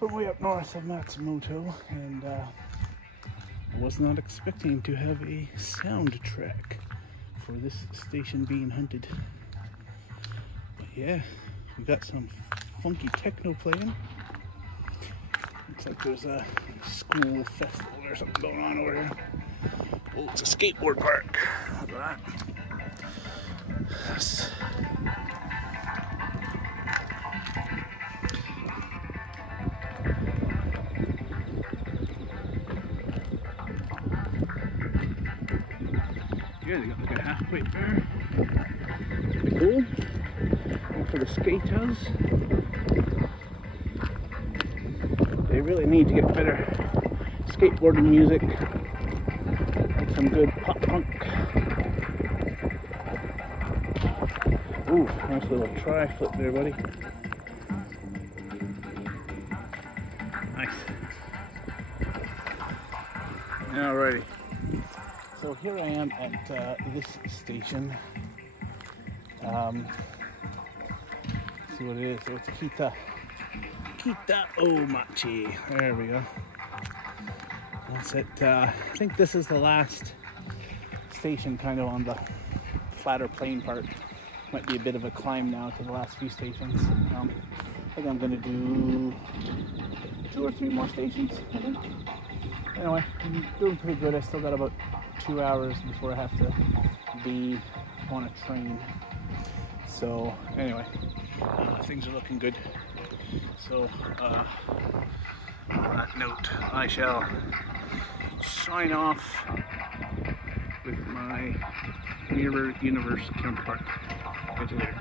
from way up north of Matsumoto, and I was not expecting to have a soundtrack for this station being hunted. But yeah, we got some funky techno playing. Looks like there's a school festival or something going on over here. Oh, it's a skateboard park. Look at that. Yes. Yeah, they got like a halfway there. Pretty cool. And for the skaters, they really need to get better skateboarding music, like some good pop punk. Ooh, nice little tri-flip there, buddy. Nice. Alrighty. So here I am at this station. Let's see what it is. So it's Kita Omachi. There we go. That's it. I think this is the last station kind of on the flatter plain part. Might be a bit of a climb now to the last few stations. I think I'm going to do 2 or 3 more stations, I think. Anyway, I'm doing pretty good. I still got about 2 hours before I have to be on a train. So anyway, things are looking good. So on that note, I shall sign off with my Mirror Universe counterpart. Catch you later.